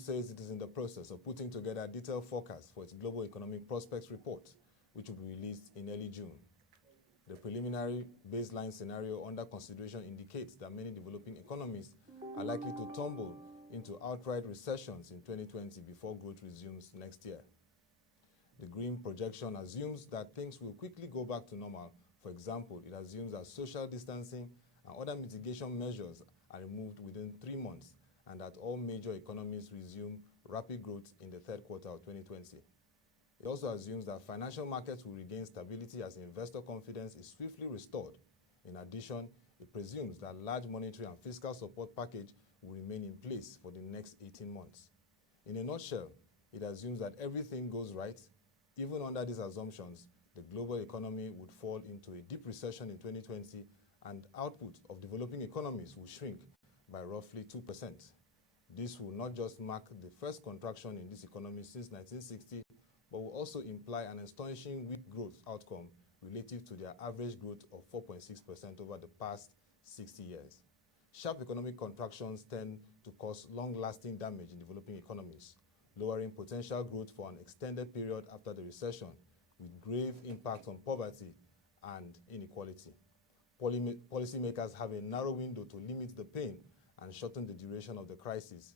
says it is in the process of putting together a detailed forecast for its Global Economic Prospects Report, which will be released in early June. The preliminary baseline scenario under consideration indicates that many developing economies are likely to tumble into outright recessions in 2020 before growth resumes next year. The green projection assumes that things will quickly go back to normal. For example, it assumes that social distancing and other mitigation measures are removed within 3 months and that all major economies resume rapid growth in the third quarter of 2020. It also assumes that financial markets will regain stability as investor confidence is swiftly restored. In addition, it presumes that large monetary and fiscal support package will remain in place for the next 18 months. In a nutshell, it assumes that everything goes right. Even under these assumptions, the global economy would fall into a deep recession in 2020 and output of developing economies will shrink by roughly 2%. This will not just mark the first contraction in this economy since 1960, but will also imply an astonishing weak growth outcome relative to their average growth of 4.6% over the past 60 years. Sharp economic contractions tend to cause long-lasting damage in developing economies, lowering potential growth for an extended period after the recession, with grave impact on poverty and inequality. Policymakers have a narrow window to limit the pain and shorten the duration of the crisis.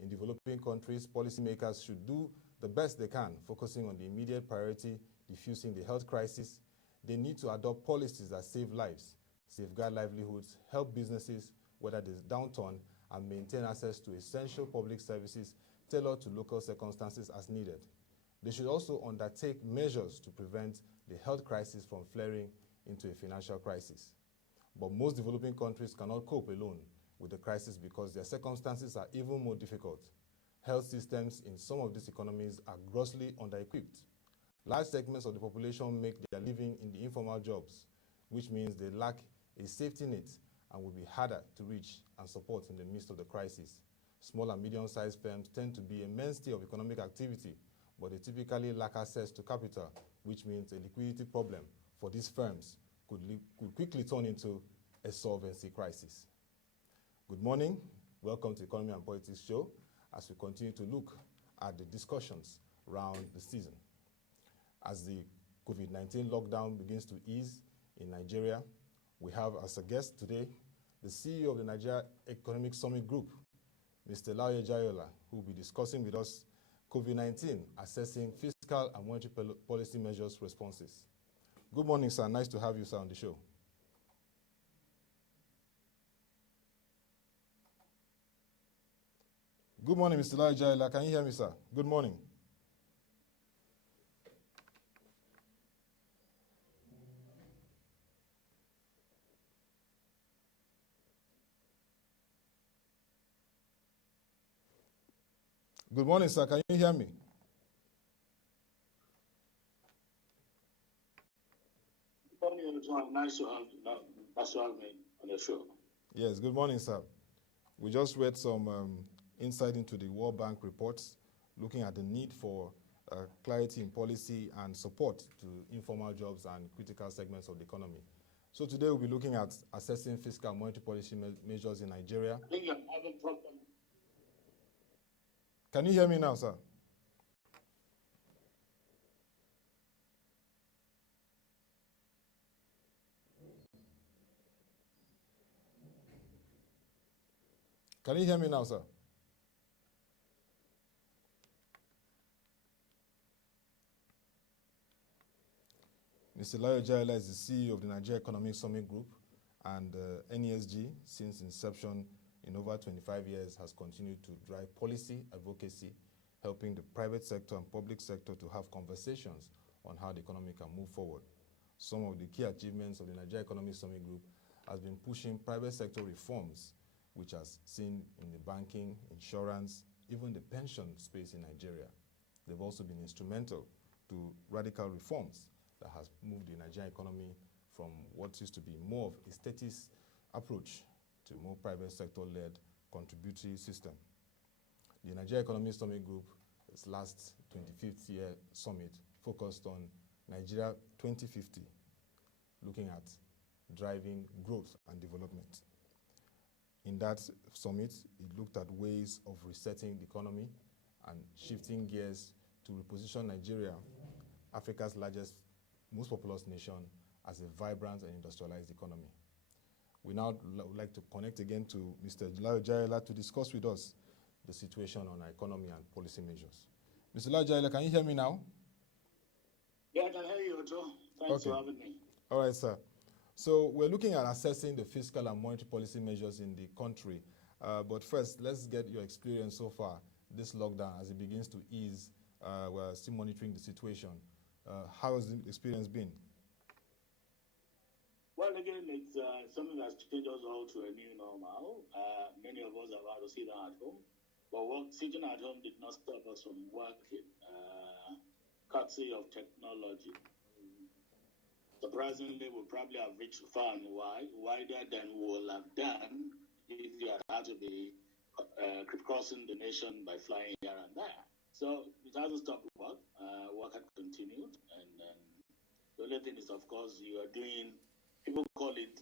In developing countries, policymakers should do the best they can, focusing on the immediate priority, diffusing the health crisis. They need to adopt policies that save lives, safeguard livelihoods, help businesses weather the downturn, and maintain access to essential public services tailored to local circumstances as needed. They should also undertake measures to prevent the health crisis from flaring into a financial crisis. But most developing countries cannot cope alone with the crisis because their circumstances are even more difficult. Health systems in some of these economies are grossly under-equipped. Large segments of the population make their living in the informal jobs, which means they lack a safety net and will be harder to reach and support in the midst of the crisis. Small and medium-sized firms tend to be a mainstay of economic activity, but they typically lack access to capital, which means a liquidity problem for these firms could quickly turn into a solvency crisis. Good morning. Welcome to Economy and Politics Show as we continue to look at the discussions around the season. As the COVID-19 lockdown begins to ease in Nigeria, we have as a guest today the CEO of the Nigeria Economic Summit Group, Mr. Laoye Jaiyeola, who will be discussing with us COVID-19, assessing fiscal and monetary policy measures responses. Good morning, sir. Nice to have you, sir, on the show. Good morning, Mr. Laoye Jaiyeola. Can you hear me, sir? Good morning. Good morning, sir. Can you hear me? Good morning, everyone. Nice to have me on the show. Yes, good morning, sir. We just read some insight into the World Bank reports looking at the need for clarity in policy and support to informal jobs and critical segments of the economy. So today we'll be looking at assessing fiscal and monetary policy measures in Nigeria. I think you're having problem. Can you hear me now, sir? Can you hear me now, sir? Mr. Laoye Jaiyeola is the CEO of the Nigeria Economic Summit Group, and NESG, since inception in over 25 years, has continued to drive policy advocacy, helping the private sector and public sector to have conversations on how the economy can move forward. Some of the key achievements of the Nigeria Economic Summit Group has been pushing private sector reforms, which has seen in the banking, insurance, even the pension space in Nigeria. They've also been instrumental to radical reforms that has moved the Nigerian economy from what used to be more of a statist approach to more private sector-led contributory system. The Nigeria Economic Summit Group, its last 25th year summit, focused on Nigeria 2050, looking at driving growth and development. In that summit, it looked at ways of resetting the economy and shifting gears to reposition Nigeria, Africa's largest, most populous nation, as a vibrant and industrialized economy. We now would like to connect again to Mr. Laoye Jaiyeola to discuss with us the situation on our economy and policy measures. Mr. Laoye Jaiyeola, can you hear me now? Yeah, I can hear you, Joe. Thanks for having me. All right, sir. So we're looking at assessing the fiscal and monetary policy measures in the country. But first, let's get your experience so far, this lockdown, as it begins to ease. We're still monitoring the situation. How has the experience been? Well, again, it's something that's changed us all to a new normal. Many of us are about to sit down at home. But sitting at home did not stop us from working, courtesy of technology. Surprisingly, we probably have reached far and wide, wider than we would have done if you had to be crossing the nation by flying here and there. So it hasn't stopped work. Work had continued. And the only thing is, of course, you are doing, people call it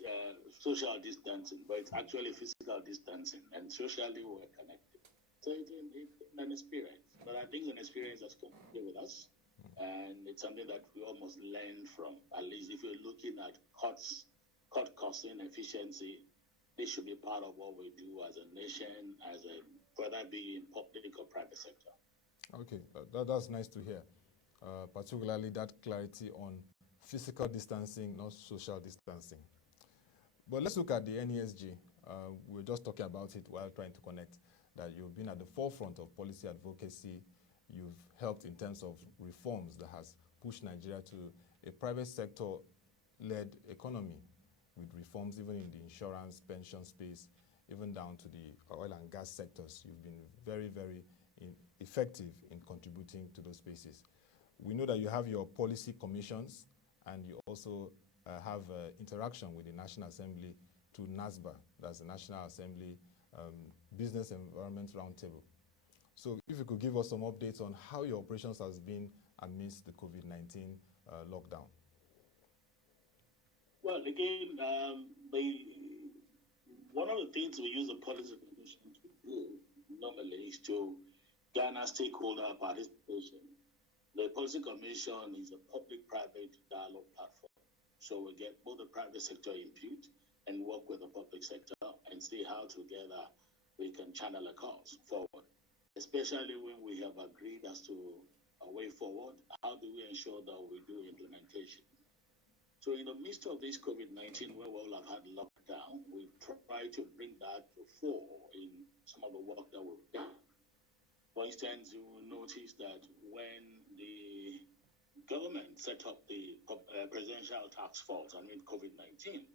social distancing, but it's actually physical distancing. And socially, we're connected. So it's an experience. But I think it's an experience that's come to stay with us. And it's something that we almost learn from. At least if you're looking at cut costs and efficiency, this should be part of what we do as a nation, whether it be in public or private sector. Okay, that's nice to hear. Particularly that clarity on physical distancing, not social distancing. But let's look at the NESG. We were just talking about it while trying to connect, that you've been at the forefront of policy advocacy. You've helped in terms of reforms that has pushed Nigeria to a private sector-led economy, with reforms even in the insurance, pension space, even down to the oil and gas sectors. You've been very, very effective in contributing to those spaces. We know that you have your policy commissions, and you also have interaction with the National Assembly through NASBA, that's the National Assembly Business Environment Roundtable. So if you could give us some updates on how your operations has been amidst the COVID-19 lockdown. Well, again, one of the things we use the policy commission to do normally is to garner stakeholder participation. The policy commission is a public-private dialogue platform. So we get both the private sector input and work with the public sector and see how together we can channel a cause forward. Especially when we have agreed as to a way forward, how do we ensure that we do implementation? So in the midst of this COVID-19, where we all have had lockdown, we try to bring that to fore in some of the work that we've done. For instance, you will notice that when the government set up the presidential task force amid COVID-19,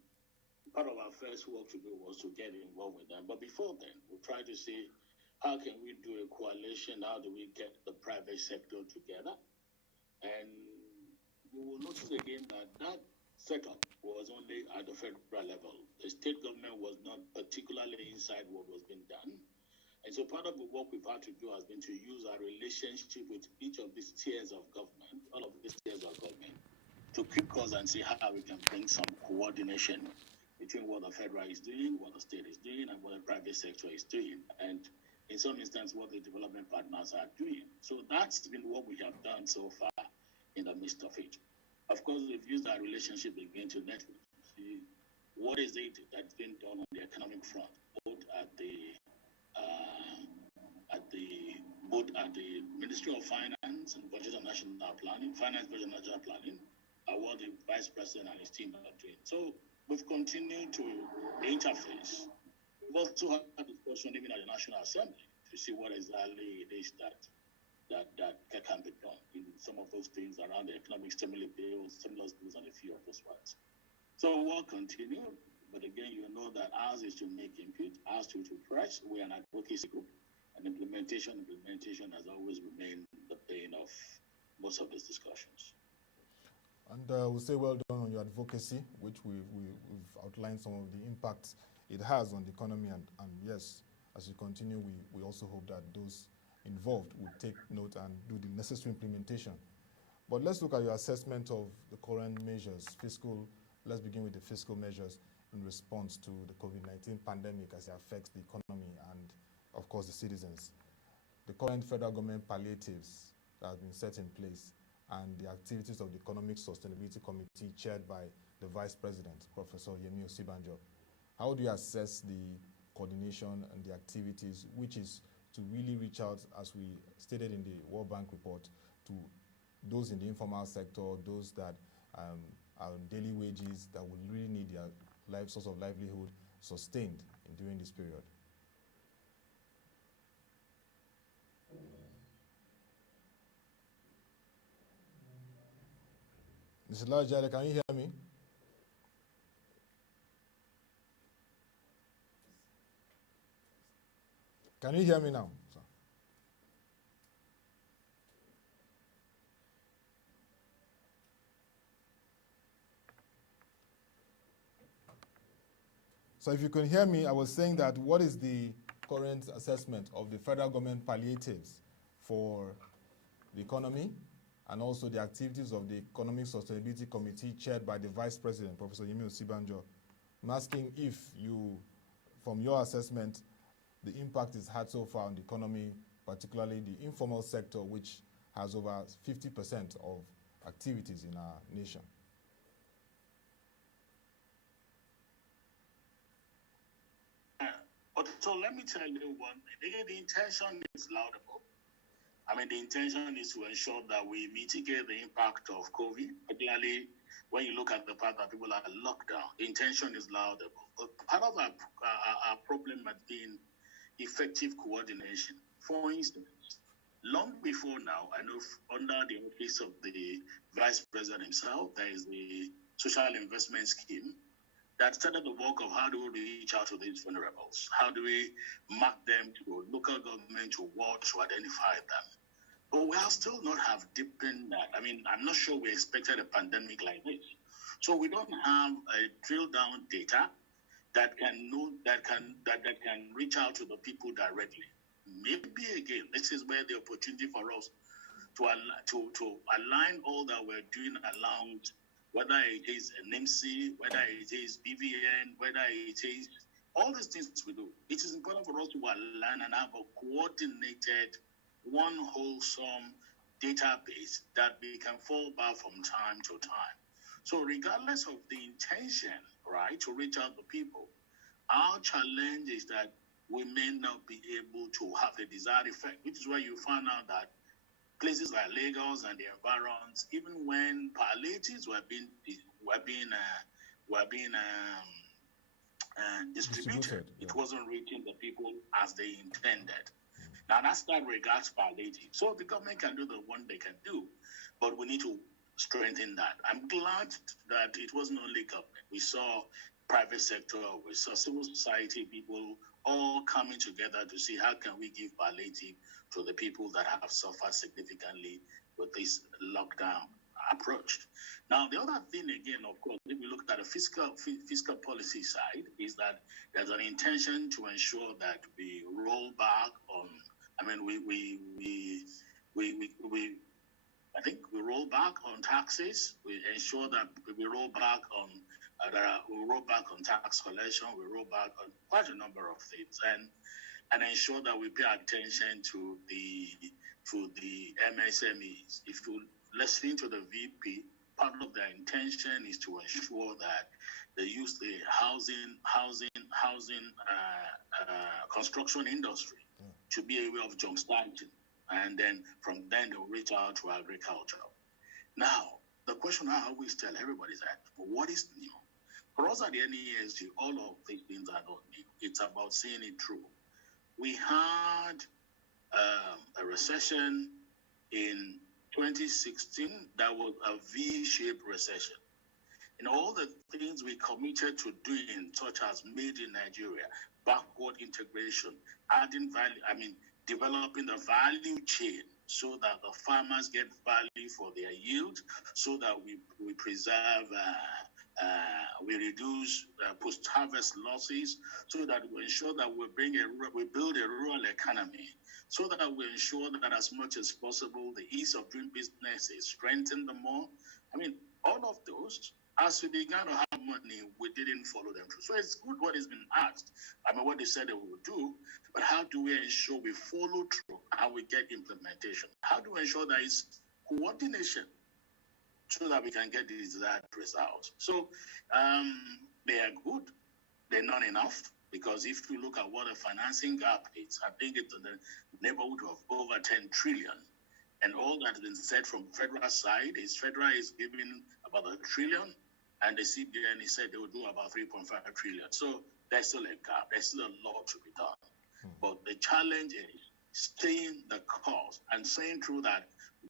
part of our first work to do was to get involved with them. But before then, we tried to see how can we do a coalition? How do we get the private sector together? And you will notice again that setup was only at the federal level. The state government was not particularly inside what was being done. And so part of the work we've had to do has been to use our relationship with each of these tiers of government, all of these tiers of government, to keep us and see how we can bring some coordination between what the federal is doing, what the state is doing, and what the private sector is doing. And in some instances, what the development partners are doing. So that's been what we have done so far in the midst of it. Of course, we've used our relationship again to network. See, what is it that's been done on the economic front, both at the Ministry of Finance and Budget and National Planning, Finance, Budget and National Planning, what the Vice President and his team are doing. So we've continued to interface. We've also had a discussion even at the National Assembly to see what exactly it is that can be done in some of those things around the economic stimulus bills, and a few of those ones. So we'll continue, but again, you know that ours is to make input, ours to press. We are an advocacy group, and implementation has always remained the bane of most of these discussions. And we'll say well done on your advocacy, which we've outlined some of the impacts it has on the economy. And yes, as you continue, we also hope that those involved will take note and do the necessary implementation. But let's look at your assessment of the current measures, let's begin with the fiscal measures. in response to the COVID-19 pandemic as it affects the economy and, of course, the citizens. The current federal government palliatives that have been set in place and the activities of the Economic Sustainability Committee chaired by the Vice President, Professor Yemi Osibanjo. How do you assess the coordination and the activities, which is to really reach out, as we stated in the World Bank report, to those in the informal sector, those that are on daily wages, that will really need their source of livelihood sustained during this period? Mr. Laoye Jaiyeola, can you hear me? Can you hear me now? So if you can hear me, I was saying that what is the current assessment of the federal government palliatives for the economy and also the activities of the Economic Sustainability Committee chaired by the Vice President, Professor Yemi Osibanjo? I'm asking if you, from your assessment, the impact it's had so far on the economy, particularly the informal sector, which has over 50% of activities in our nation. So let me tell you one thing. The intention is laudable. I mean, the intention is to ensure that we mitigate the impact of COVID, particularly when you look at the fact that people are locked down. The intention is laudable. But part of our problem has been effective coordination. For instance, long before now, I know under the office of the Vice President himself, there is the Social Investment Scheme that started the work of how do we reach out to these vulnerables? How do we mark them to local government, to what, to identify them? But we have still not have deepened that. I mean, I'm not sure we expected a pandemic like this. So we don't have a drill down data that can reach out to the people directly. Maybe again, this is where the opportunity for us to align all that we're doing around, whether it is NEMC, whether it is BVN, whether it is all these things we do. It is important for us to align and have a coordinated, one wholesome database that we can fall back from time to time. So regardless of the intention, right, to reach out to people, our challenge is that we may not be able to have the desired effect, which is why you find out that places like Lagos and the environs, even when palliatives were being distributed, yeah. It wasn't reaching the people as they intended. Now that's that regards palliative. So the government can do the one they can do, but we need to strengthen that. I'm glad that it wasn't only government. We saw private sector, we saw civil society people all coming together to see how can we give palliative to the people that have suffered significantly with this lockdown approach. Now, the other thing, again, of course, if we look at the fiscal policy side, is that there's an intention to ensure that we roll back on. I mean, I think we roll back on taxes. We ensure that we roll back on tax collection. We roll back on quite a number of things, and ensure that we pay attention to the MSMEs. If you listen to the VP, part of their intention is to ensure that they use the construction industry to be a way of jumpstarting, and then from then they'll reach out to agriculture. Now, the question I always tell everybody is that what is new? For us at the NESG, all of these things are not new. It's about seeing it through. We had a recession in 2016 that was a V-shaped recession. And all the things we committed to doing, such as Made in Nigeria, backward integration, adding value, developing the value chain so that the farmers get value for their yield, so that we preserve, we reduce post-harvest losses, so that we ensure that we build a rural economy, so that we ensure that as much as possible the ease of doing business is strengthened the more. All of those as we began to have money, we didn't follow them through. So it's good what has been asked. I mean, what they said they would do, but how do we ensure we follow through? How we get implementation? How do we ensure that it's coordination so that we can get the desired results? So they are good. They're not enough, because if you look at what the financing gap is, I think it's in the neighborhood of over 10 trillion. And all that has been said from federal side is federal is giving about $1 trillion, and the CBN said they will do about 3.5 trillion. So there's still a gap. There's still a lot to be done. But the challenge is staying the course and saying through that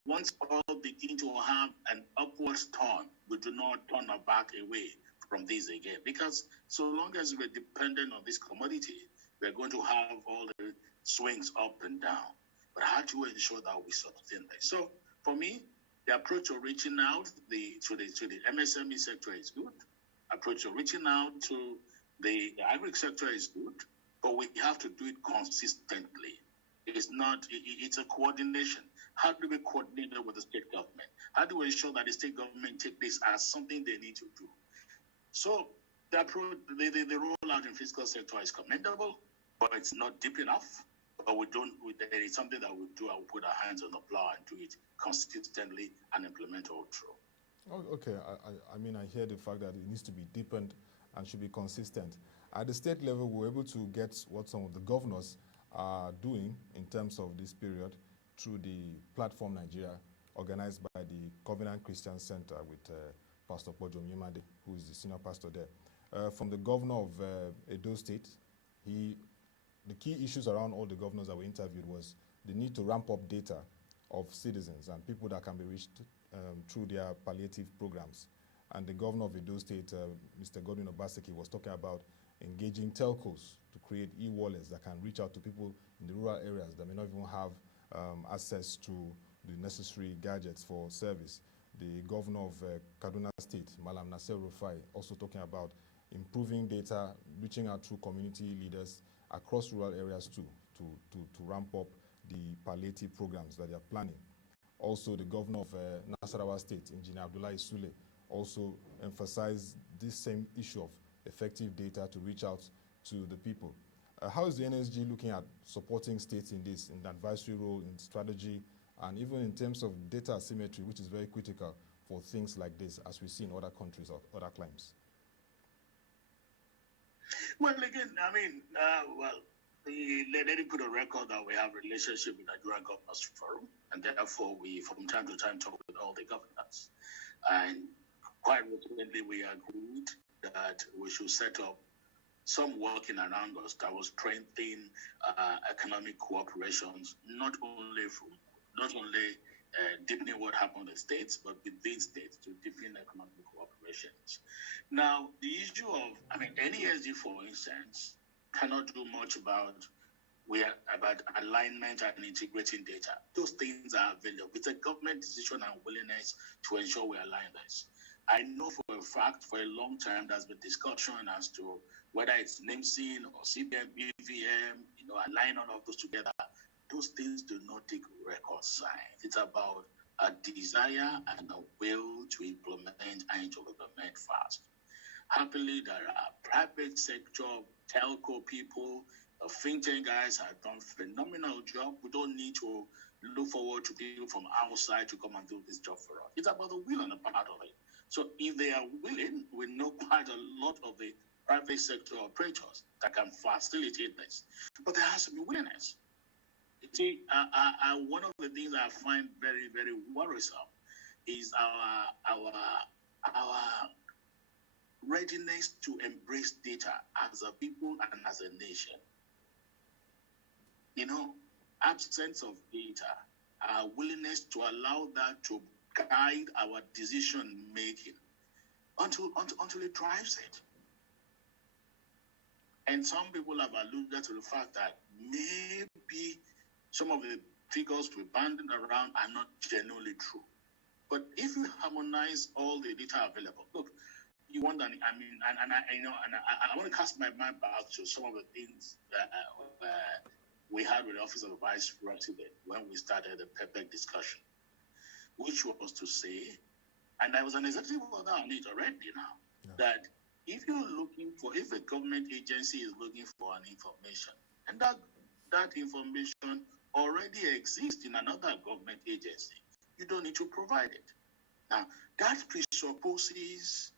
once all begin to have an upward turn, we do not turn our back away from this again. Because so long as we're dependent on this commodity, we're going to have all the swings up and down. But how do we ensure that we sustain this? So for me, the approach of reaching out to the MSME sector is good. Approach of reaching out to the agri sector is good, but we have to do it consistently. It's a coordination. How do we coordinate it with the state government? How do we ensure that the state government take this as something they need to do? So the rollout in fiscal sector is commendable, but it's not deep enough. But there is something that we'll do. I will put our hands on the plow and do it consistently and implement all through. Oh, okay, I mean, I hear the fact that it needs to be deepened and should be consistent. At the state level, we're able to get what some of the governors are doing in terms of this period through the Platform Nigeria, organized by the Covenant Christian Center with Pastor Pojo Myemade, who is the senior pastor there. From the governor of Edo State, the key issues around all the governors that were interviewed was the need to ramp up data of citizens and people that can be reached through their palliative programs. And the governor of Edo State, Mr. Godwin Obaseki, was talking about engaging telcos to create e-wallets that can reach out to people in the rural areas that may not even have access to the necessary gadgets for service. The governor of Kaduna State, Malam Nasser Rufai, also talking about improving data, reaching out to community leaders across rural areas too, to ramp up the palliative programs that they are planning. Also, the governor of Nasarawa State, Engineer Abdullahi Sule, also emphasized this same issue of effective data to reach out to the people. How is the NSG looking at supporting states in this, in the advisory role, in strategy, and even in terms of data asymmetry, which is very critical for things like this, as we see in other countries or other climes? Well, again, I mean, let it put a record that we have a relationship with the Nigerian Governors Forum, and therefore we, from time to time, talk with all the governors. And quite recently, we agreed that we should set up some working around us that will strengthen economic cooperations, not only deepening what happened in the states, but within states to deepen economic cooperations. Now, the issue of, NESG, for instance, cannot do much about alignment and integrating data. Those things are available. It's a government decision and willingness to ensure we align this. I know for a fact, for a long time, there's been discussion as to whether it's NIMSIN or CBN, BVM, align all of those together. Those things do not take record science. It's about a desire and a will to implement and to implement fast. Happily, there are private sector, telco people, fintech guys have done phenomenal job. We don't need to look forward to people from outside to come and do this job for us. It's about the will and the part of it. So if they are willing, we know quite a lot of the private sector operators that can facilitate this. But there has to be willingness. You see, one of the things I find very, very worrisome is our readiness to embrace data as a people and as a nation. Absence of data, our willingness to allow that to guide our decision making until it drives it. And some people have alluded to the fact that maybe some of the figures we're banding around are not genuinely true. But if you harmonize all the data available, look, you wonder, and I want to cast my mind back to some of the things that we had with the Office of the Vice President when we started the PEPEC discussion, which was to say And there was an executive order on it already now, that if a government agency is looking for an information, and that information already exists in another government agency, you don't need to provide it. Now, that presupposes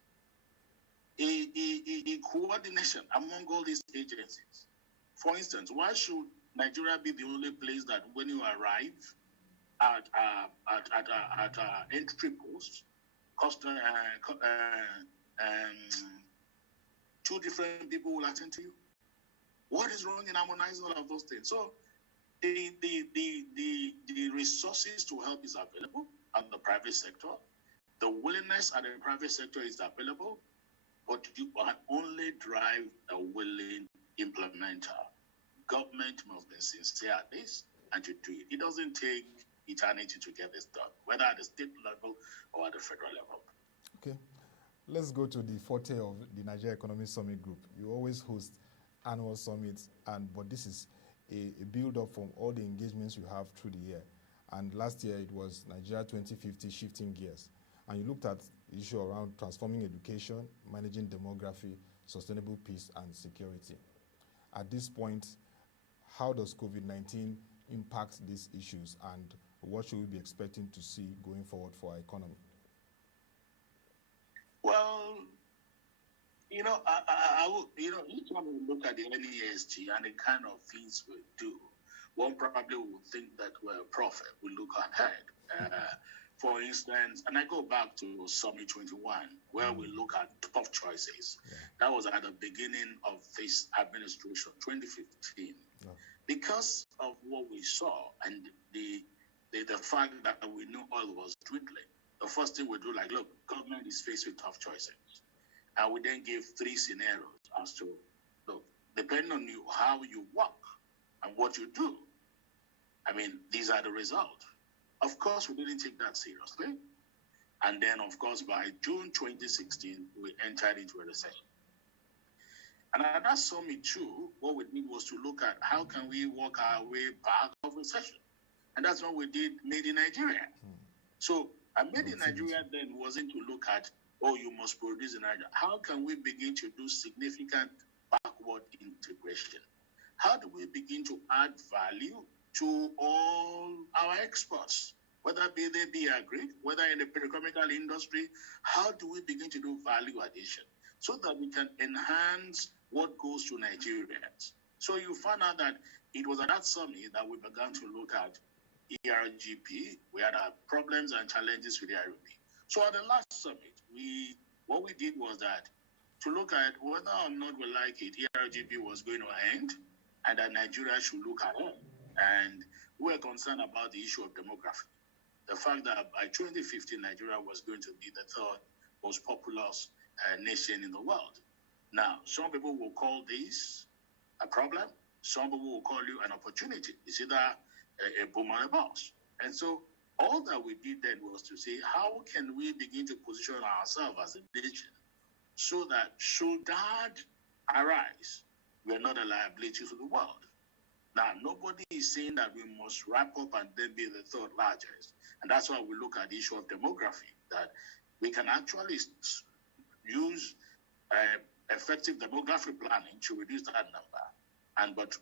a coordination among all these agencies. For instance, why should Nigeria be the only place that when you arrive at entry post, two different people will attend to you? What is wrong in harmonizing all of those things? So the resources to help is available on the private sector. The willingness at the private sector is available, but you can only drive a willing implementer. Government must be sincere at this and to do it. It doesn't take eternity to get this done, whether at the state level or at the federal level. Okay. Let's go to the forte of the Nigeria Economic Summit Group. You always host annual summits, but this is a build-up from all the engagements you have through the year. And last year it was Nigeria 2050 Shifting Gears. And you looked at the issue around transforming education, managing demography, sustainable peace and security. At this point, how does COVID-19 impact these issues, and what should we be expecting to see going forward for our economy? Well, each time we look at the NESG and the kind of things we do, one probably would think that we're a prophet. We look ahead. For instance, and I go back to Summit 21, where we look at tough choices. Yeah. That was at the beginning of this administration, 2015. Yeah. Because of what we saw and the fact that we knew oil was dwindling, the first thing we do, look, government is faced with tough choices. And we then gave 3 scenarios as to, look, depending on you, how you work and what you do, these are the results. Of course, we didn't take that seriously. And then, of course, by June 2016, we entered into a recession. And at that summit, too, what we did was to look at how can we work our way back of recession. And that's what we did, Made in Nigeria. So, Made in Nigeria then wasn't to look at, you must produce in Nigeria. How can we begin to do significant backward integration? How do we begin to add value to all our exports, whether they be agri, whether in the petrochemical industry? How do we begin to do value addition so that we can enhance what goes to Nigerians? So you found out that it was at that summit that we began to look at ERGP. We had our problems and challenges with the ERGP. So at the last summit, what we did was that to look at whether or not we like it, ERGP was going to end and that Nigeria should look ahead. And we were concerned about the issue of demography. The fact that by 2050, Nigeria was going to be the 3rd most populous nation in the world. Now, some people will call this a problem. Some people will call you an opportunity. It's either a boom or a bust. And so all that we did then was to say, how can we begin to position ourselves as a nation so that should that arise, we are not a liability to the world? Now, nobody is saying that we must wrap up and then be the 3rd largest. And that's why we look at the issue of demography, that we can actually use effective demographic planning to reduce that number.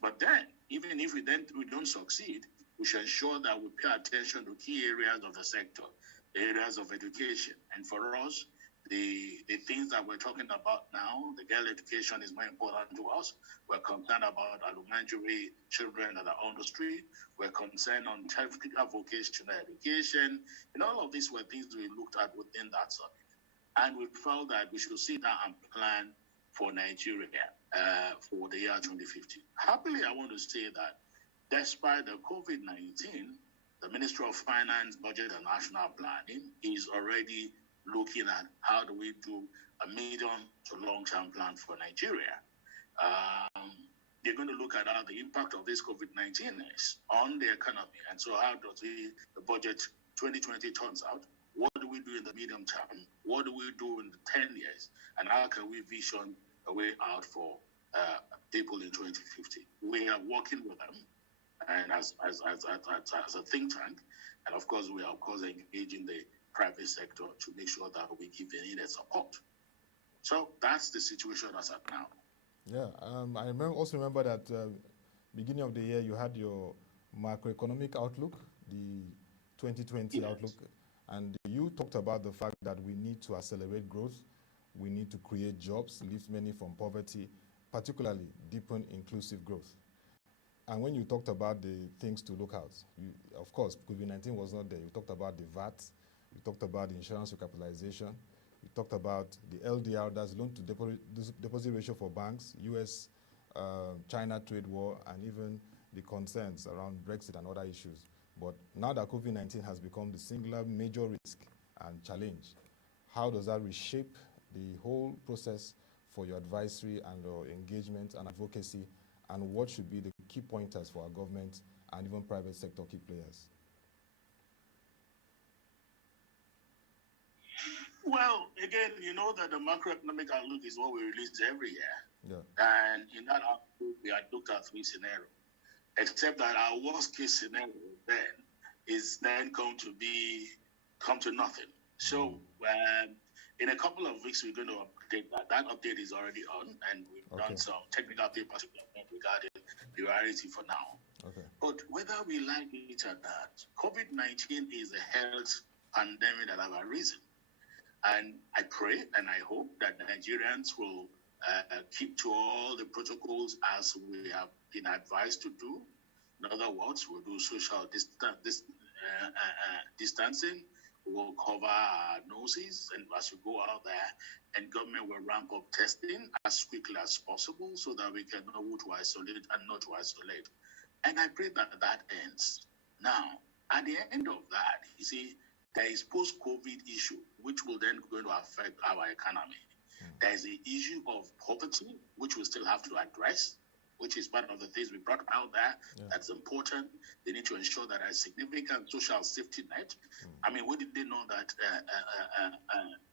But then, even if we don't succeed, we should ensure that we pay attention to key areas of the sector, the areas of education. And for us, the things that we're talking about now, the girl education is more important to us. We're concerned about elementary children that are on the street. We're concerned on technical vocational education. And all of these were things we looked at within that summit. And we felt that we should sit down and plan for Nigeria for the year 2050. Happily, I want to say that despite the COVID-19, the Ministry of Finance, Budget and National Planning is already looking at how do we do a medium to long-term plan for Nigeria. They're going to look at how the impact of this COVID-19 is on the economy. And so how does the budget 2020 turns out? What do we do in the medium term? What do we do in the 10 years? And how can we vision a way out for people in 2050? We are working with them and as a think tank. And of course, we are engaging the private sector to make sure that we give the needed support. So that's the situation as at now. Yeah, I also remember that beginning of the year you had your macroeconomic outlook, the 2020 outlook, and you talked about the fact that we need to accelerate growth, we need to create jobs, lift many from poverty, particularly deepen inclusive growth. And when you talked about the things to look out, of course, COVID-19 was not there. You talked about the VAT, you talked about the insurance recapitalization, you talked about the LDR, that's loan to deposit ratio for banks, US-China trade war, and even the concerns around Brexit and other issues. But now that COVID-19 has become the singular major risk and challenge, how does that reshape the whole process for your advisory and your engagement and advocacy, and what should be the key pointers for our government and even private sector key players? Well, again, you know that the macroeconomic outlook is what we release every year. Yeah. And in that outlook, we had looked at 3 scenarios, except that our worst case scenario then is then come to nothing. So in a couple of weeks, we're going to update that. That update is already on, and we've done some technical papers regarding priority for now. Okay. But whether we like it or not, COVID-19 is a health pandemic that have arisen. And I pray and I hope that Nigerians will keep to all the protocols as we have been advised to do. In other words, we'll do social distancing. We'll cover our noses, and as we go out there, and government will ramp up testing as quickly as possible so that we can know who to isolate and not to isolate. And I pray that that ends. Now, at the end of that, you see, there is post-COVID issue, which will then going to affect our economy. There is the issue of poverty, which we still have to address, which is part of the things we brought out there. That's important. They need to ensure that there is significant social safety net. I mean, we didn't know that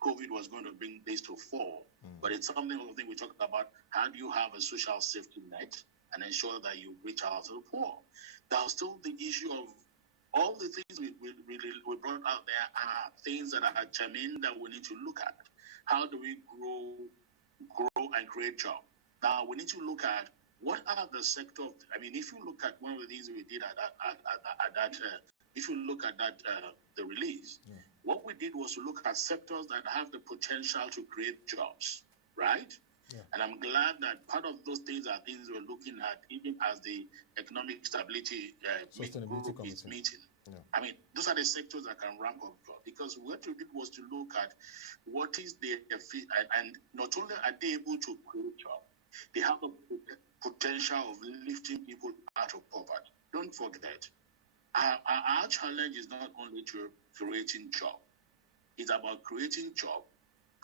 COVID was going to bring this to fall, but it's something we talked about. How do you have a social safety net and ensure that you reach out to the poor? There's still the issue of all the things we brought out there are things that are germane that we need to look at. How do we grow and create jobs? Now, we need to look at what are the sectors. I mean, if you look at one of the things we did if you look at that, the release, what we did was to look at sectors that have the potential to create jobs, right? Yeah. And I'm glad that part of those things are things we're looking at, even as the Economic Stability Group is meeting. Yeah. I mean, those are the sectors that can ramp up jobs, because what we did was to look at what is the and not only are they able to create jobs, they have a potential of lifting people out of poverty. Don't forget, our challenge is not only to creating jobs; it's about creating jobs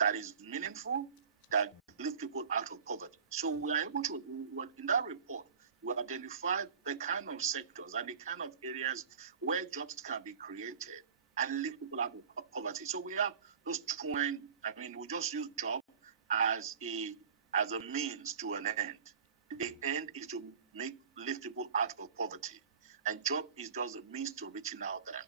that is meaningful, that lift people out of poverty. So we are able to, in that report, we identified the kind of sectors and the kind of areas where jobs can be created and lift people out of poverty. So we have those twin. I mean, we just use job as a means to an end. The end is to lift people out of poverty, and job is just a means to reaching out there.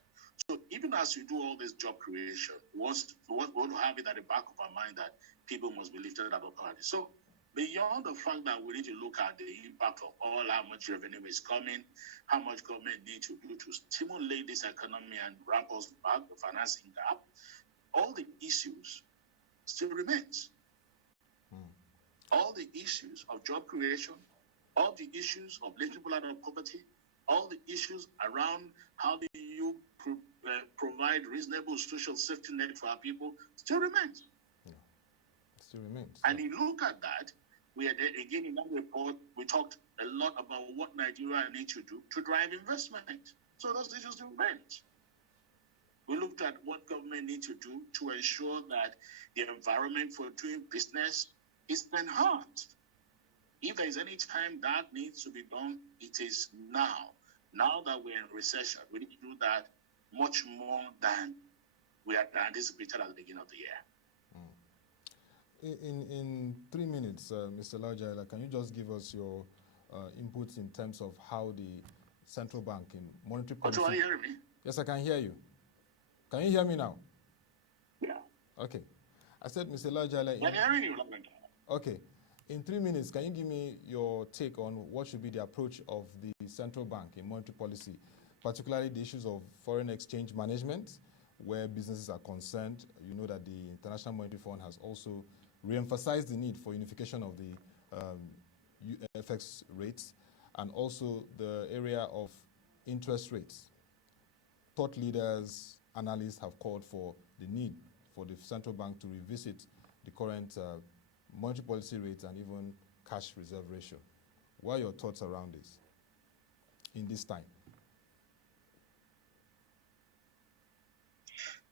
So even as we do all this job creation, we want to have it at the back of our mind that people must be lifted out of poverty. So beyond the fact that we need to look at the impact of all how much revenue is coming, how much government needs to do to stimulate this economy and ramp us back the financing gap, all the issues still remains. All the issues of job creation, all the issues of lifting people out of poverty, all the issues around how do you provide reasonable social safety net for our people still remains. Still remains. And you look at that, we are there again in that report, we talked a lot about what Nigeria needs to do to drive investment. So those issues still remain. We looked at what government needs to do to ensure that the environment for doing business is enhanced. If there is any time that needs to be done, it is now. Now that we're in recession, we need to do that much more than we had anticipated at the beginning of the year. In 3 minutes, Mr. Laoye Jaiyeola, can you just give us your inputs in terms of how the central bank in monetary policy... Are you hearing me? Yes, I can hear you. Can you hear me now? Okay. I said, Mr. Laoye Jaiyeola. I'm hearing you, Laoye. Okay. In 3 minutes, can you give me your take on what should be the approach of the central bank in monetary policy, particularly the issues of foreign exchange management, where businesses are concerned? You know that the International Monetary Fund has also re-emphasized the need for unification of the FX rates, and also the area of interest rates. Thought leaders, analysts have called for the need for the central bank to revisit the current monetary policy rates and even cash reserve ratio. What are your thoughts around this in this time?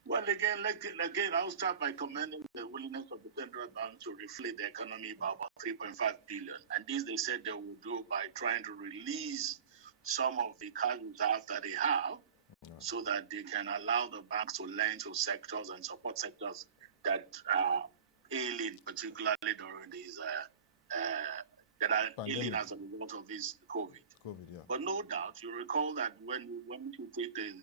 Well, again, I'll start by commending the willingness of the central bank to reflate the economy by about 3.5 billion. And this they said they will do by trying to release some of the cash reserves that they have, so that they can allow the banks to lend to sectors and support sectors that are ailing, particularly during these that are ailing as a result of this COVID. Yeah. But no doubt, you recall that when we went to take the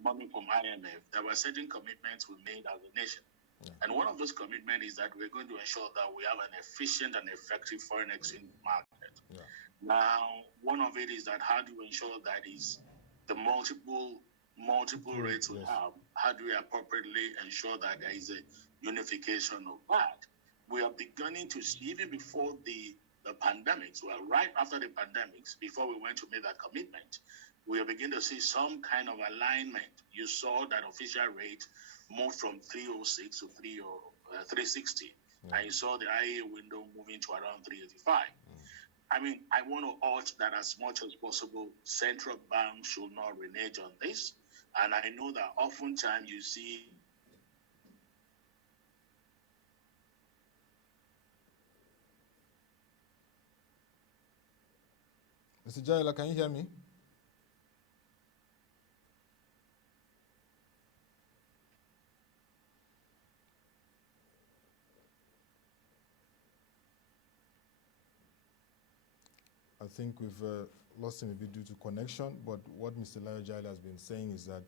money from IMF, there were certain commitments we made as a nation. Yeah. And one of those commitments is that we're going to ensure that we have an efficient and effective foreign exchange market. Yeah. Now, one of it is that how do you ensure that is the multiple rates we have, how do we appropriately ensure that there is a unification of that? We are beginning to see, even before the pandemics, well, right after the pandemics, before we went to make that commitment, we are beginning to see some kind of alignment. You saw that official rate moved from 306 to 360, and you saw the IA window moving to around 385. I mean, I want to urge that as much as possible, central banks should not renege on this. And I know that oftentimes you see Mr. Jaiyeola, can you hear me? I think we've lost him a bit due to connection, but what Mr. Laoye Jaiyeola has been saying is that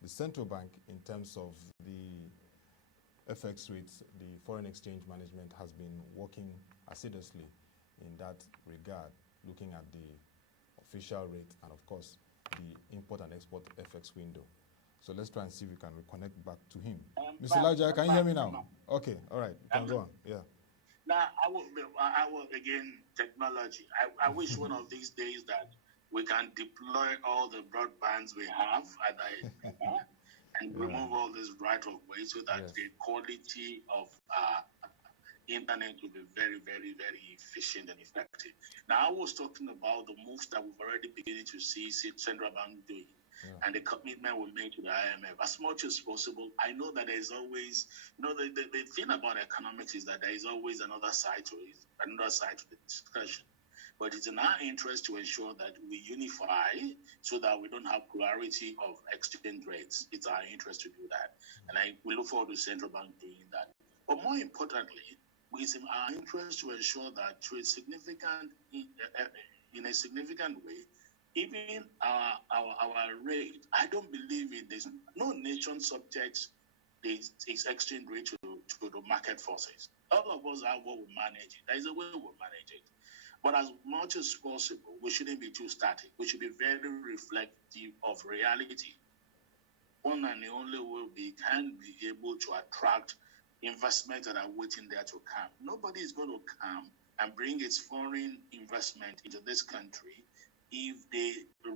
the central bank, in terms of the FX rates, the foreign exchange management, has been working assiduously in that regard, looking at the official rate and, of course, the import and export FX window. So let's try and see if we can reconnect back to him. Mr. Laoye Jaiyeola, can you hear me now? Okay, all right, you can go on. Yeah. Now, I will again, technology. I wish one of these days that we can deploy all the broadbands we have and remove all this right of way, so that the quality of internet will be very, very, very efficient and effective. Now, I was talking about the moves that we've already beginning to see central bank doing. And the commitment we made to the IMF, as much as possible. I know that there's always, the thing about economics is that there is always another side to it, another side to the discussion. But it's in our interest to ensure that we unify so that we don't have clarity of exchange rates. It's our interest to do that. And we look forward to central bank doing that. But more importantly, it's in our interest to ensure that in a significant way, even our rate, I don't believe it. There's no nation subjects its exchange rate to the market forces. All of us have what we manage it. There is a way we manage it. But as much as possible, we shouldn't be too static. We should be very reflective of reality. One and the only way we can be able to attract investments that are waiting there to come. Nobody is going to come and bring its foreign investment into this country if the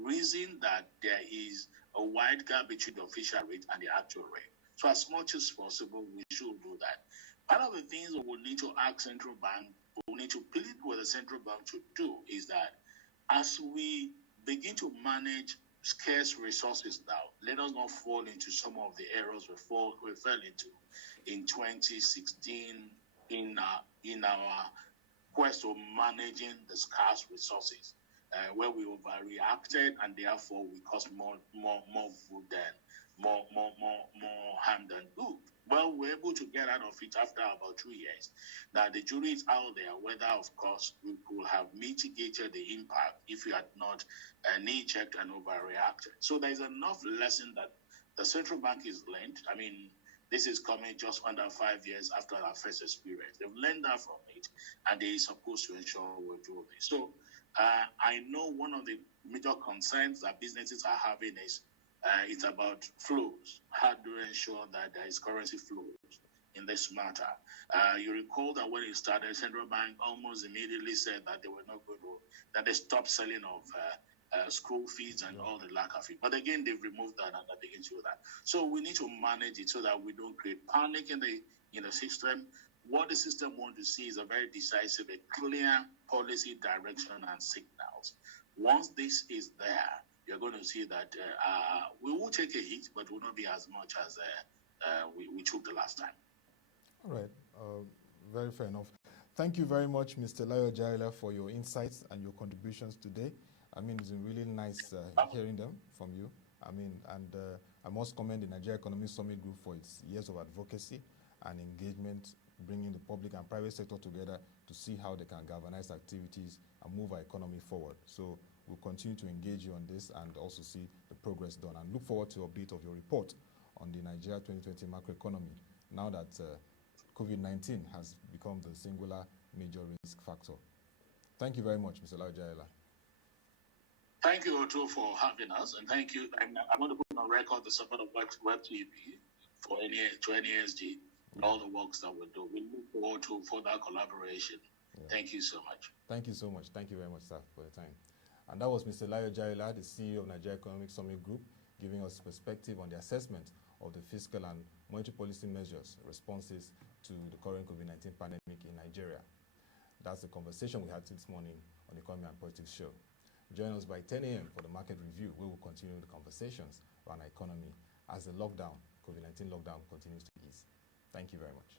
reason that there is a wide gap between the official rate and the actual rate. So as much as possible, we should do that. Part of the things that we need to ask central bank, we need to plead with the central bank to do is that as we begin to manage scarce resources now, let us not fall into some of the errors we fell into in 2016 in our quest of managing the scarce resources. Where we overreacted and therefore we caused more food than more harm than good. Well, we're able to get out of it after about 2 years. Now the jury is out there whether, of course, we could have mitigated the impact if we had not knee-checked and overreacted. So there's enough lesson that the central bank is learned. I mean, This is coming just under 5 years after our first experience. They've learned that from it, and they're supposed to ensure we do this. So I know one of the major concerns that businesses are having is it's about flows. How do you ensure that there is currency flows in this matter? You recall that when it started, Central Bank almost immediately said that they were not going to, that they stopped selling of school fees and all the lack of it. But again, they've removed that and they're beginning to do that. So we need to manage it so that we don't create panic in the system. What the system wants to see is a very decisive, a clear policy direction and signals. Once this is there, you're going to see that we will take a hit, but will not be as much as we took the last time. All right, very fair enough. Thank you very much, Mr. Laoye Jaiyeola, for your insights and your contributions today. I mean, it's been really nice hearing them from you. I mean, and I must commend the Nigeria Economic Summit Group for its years of advocacy and engagement, bringing the public and private sector together to see how they can galvanize activities and move our economy forward. So we'll continue to engage you on this and also see the progress done. And look forward to a bit of your report on the Nigeria 2020 macroeconomy, now that COVID-19 has become the singular major risk factor. Thank you very much, Mr. Laoye Jaiyeola. Thank you, Otto, for having us, and thank you. I'm going to put on record the support of WebTV for NESG and all the works that we do. We look forward to further collaboration. Yeah. Thank you so much. Thank you so much. Thank you very much, sir, for your time. And that was Mr. Laoye Jaiyeola, the CEO of Nigeria Economic Summit Group, giving us perspective on the assessment of the fiscal and monetary policy measures responses to the current COVID-19 pandemic in Nigeria. That's the conversation we had this morning on the Economy and Politics show. Join us by 10 a.m. for the market review, where we'll continue the conversations around our economy as the COVID-19 lockdown continues to ease. Thank you very much.